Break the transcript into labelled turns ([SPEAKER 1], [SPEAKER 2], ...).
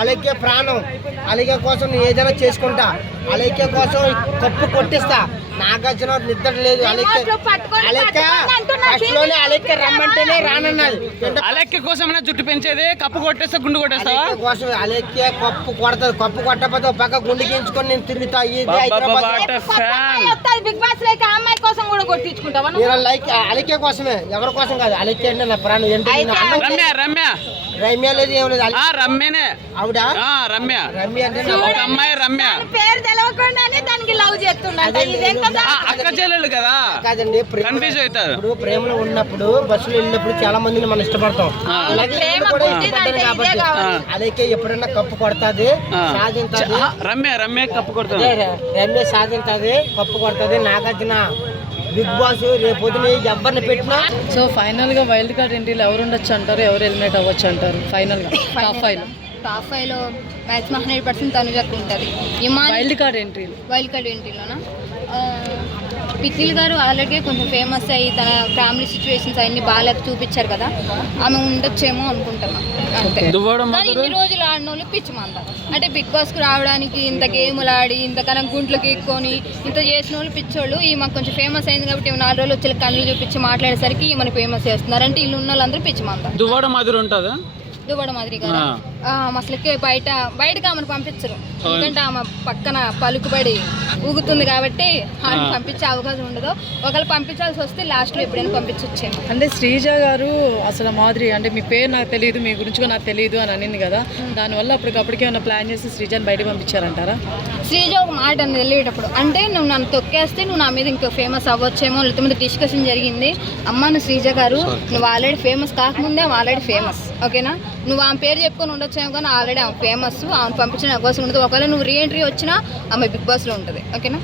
[SPEAKER 1] అలాగే ప్రాణం అలాగే కోసం నేను ఏదైనా చేసుకుంటా. అలైక్య కోసం కప్పు కొట్టిస్తా. నాగార్జున నిద్ర లేదు. అలైక్య అలైక్య ఫస్ట్లోనే అలైక్య రమ్మంటేనే రానన్నది
[SPEAKER 2] అలెక్కి కోసమైనా జుట్టు పెంచేది? కప్పు కొట్టేస్తే గుండు కొట్టేస్తావా?
[SPEAKER 1] అలైక్య కోసం అలైక్య కప్పు కొడతది కప్పు కొట్టకపోతే ఒక పక్క గుండె గీయించుకొని నేను తిరుగుతా. ఇది హైదరాబాద్
[SPEAKER 3] బిగ్ బాస్ లైక్ అమ్మాయి కోసం కూడా కొట్టించుకుంటావా?
[SPEAKER 1] నేను లైక్ అలైక్య కోసమే. ఎవరి కోసం కాదు. అలైక్య అంటే నా ప్రాణం. ఏంటి?
[SPEAKER 2] రమ్య రమ్య.
[SPEAKER 1] రమ్య లేదు ఏం లేదు.
[SPEAKER 2] ఆ రమ్యనే.
[SPEAKER 1] ఆవిడ?
[SPEAKER 2] ఆ రమ్య.
[SPEAKER 1] రమ్య అంటే
[SPEAKER 2] అమ్మాయి రమ్య.
[SPEAKER 3] పేరు తెలవకుండానే దానికి లవ్ చేస్తున్నాడు.
[SPEAKER 2] అక్క చెల్లెలు కదా?
[SPEAKER 1] కాదండి
[SPEAKER 2] కన్ఫ్యూజ్ అవుతారు.
[SPEAKER 1] ఇప్పుడు ప్రేమలో ఉన్నప్పుడు బస్సులో వెళ్ళినప్పుడు చాలా మందిని మనం ఇష్టపడతాం. అలాగే కాబట్టి. అలాగే ఎప్పుడైనా కప్పు కొడతాది
[SPEAKER 2] ఆ, రమ్య రమ్య కప్పు కొడుతుంది
[SPEAKER 1] రమ్య సాధింతది కప్పు కొడతది నాగార్జున బిగ్ బాస్ రేపు ఎవరిని పెట్టినా?
[SPEAKER 4] సో ఫైనల్గా వైల్డ్ కార్డ్ ఎంట్రీలో ఎవరు ఉండొచ్చు అంటారు ఎవరు ఎలిమినేట్ అవ్వచ్చు అంటారు? ఫైనల్. గా టాప్ ఫైవ్.
[SPEAKER 5] టాప్ ఫైవ్లో మ్యాక్సిమం హండ్రెడ్ పర్సెంట్ తనుజకు ఉంటుంది ఇమాన్
[SPEAKER 4] వైల్డ్ కార్డ్ ఎంట్రీలు
[SPEAKER 5] వైల్డ్ కార్డ్ ఎంట్రీలోనా పిచ్చిల్ గారు ఆల్రెడీ కొంచెం ఫేమస్ అయ్యి తన ఫ్యామిలీ సిచ్యువేషన్స్ అన్ని బాగా చూపించారు కదా ఆమె ఉండొచ్చేమో అనుకుంటున్నా. అంతే. కానీ ఇన్ని రోజులు ఆడిన వాళ్ళు పిచ్చిమంత అంటే బిగ్ బాస్కు రావడానికి ఇంత గేములు ఆడి ఇంత కనం గుంట్లకి ఎక్కుకొని ఇంత చేసిన వాళ్ళు పిచ్చోళ్ళు ఈ మాకు కొంచెం ఫేమస్ అయింది కాబట్టి ఈమె నాలుగు రోజులు వచ్చి కళ్ళు చూపించి మాట్లాడేసరికి ఈమెను ఫేమస్ చేస్తున్నారు. అంటే ఇల్లు ఉన్న వాళ్ళందరూ పిచ్చిమంత
[SPEAKER 2] దువ్వడం మధురు ఉంటుందా?
[SPEAKER 5] దువ్వడ మాదిరి కదా. అసలుకే బయట బయటకు ఆమెను పంపించరు. ఎందుకంటే ఆమె పక్కన పలుకుబడి ఊగుతుంది కాబట్టి ఆమెను
[SPEAKER 2] ఆ.
[SPEAKER 5] పంపించే అవకాశం ఉండదు. ఒకవేళ పంపించాల్సి వస్తే లాస్ట్లో ఎప్పుడైనా పంపించొచ్చేమో.
[SPEAKER 4] అంటే శ్రీజ గారు అసలు మాదిరి అంటే మీ పేరు నాకు తెలియదు మీ గురించి కూడా నాకు తెలియదు అని అనింది కదా. దానివల్ల అప్పటికప్పటికే ఏమైనా ప్లాన్ చేసి శ్రీజని బయటకు పంపించారంటారా?
[SPEAKER 5] శ్రీజ ఒక మాట అని వెళ్ళేటప్పుడు అంటే నువ్వు నన్ను తొక్కేస్తే నువ్వు నా మీద ఇంకా ఫేమస్ అవ్వచ్చేమో లేకపోతే మీద డిస్కషన్ జరిగింది. అమ్మ నువ్వు శ్రీజ గారు నువ్వు ఆల్రెడీ ఫేమస్ కాకముందే ఆల్రెడీ ఫేమస్ ఓకేనా? నువ్వు ఆమె పేరు చెప్పుకొని ఉండొచ్చేమో కానీ ఆల్రెడీ ఆమె ఫేమస్ ఆమె పంపించిన అవకాశం ఉంటుంది. ఒకవేళ నువ్వు రీఎంట్రీ వచ్చినా ఆమె బిగ్ బాస్లో ఉంటుంది. ఓకేనా?